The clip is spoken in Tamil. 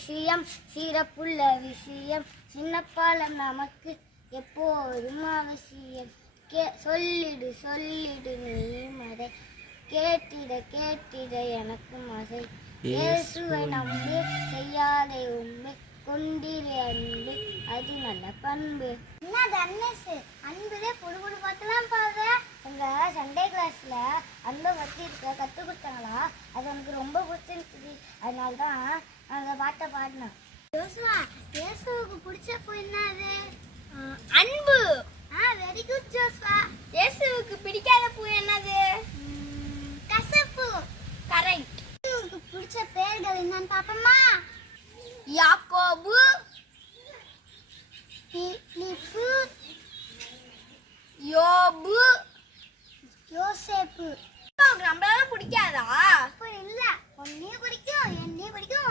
விஷயம் சிறப்புள்ள விஷயம் சின்ன பாலம் நமக்கு எப்போதும் அவசியம் சொல்லிடு சொல்லிடு நீ மதை கேட்டிட கேட்டிட எனக்கு மதை இயேசுவை நம்பு செய்யாதே உண்மை கொண்டிரு அன்பு அது நல்ல பண்பு. என்னது அன்னசு அன்புலே பொடுபொடு பார்த்துலாம் பாரு. எங்க சண்டே கிளாஸ்ல அன்பை பற்றி கற்றுக் கொடுத்தாங்களா, அது எனக்கு ரொம்ப பிடிச்சிருந்துச்சு. அதனால தான் அந்த பாட்டை பாடினேன். யோசுவா, இயேசுவுக்கு பிடிச்ச பூ என்னது? அன்பு. Very good Joshua. இயேசுவுக்கு பிடிக்காத பூ என்னது? கசப்பு. கரெக்ட். இயேசுவுக்கு பிடிச்ச பேர்கள் என்னன்னு பாப்போமா? யாக்கோபு, பிலிப்பு, யோபு, யோசேப்பு. நம்மளால பிடிக்காதா? அப்படி இல்ல, உன்னையும் பிடிக்கும் என்னையும் பிடிக்கும்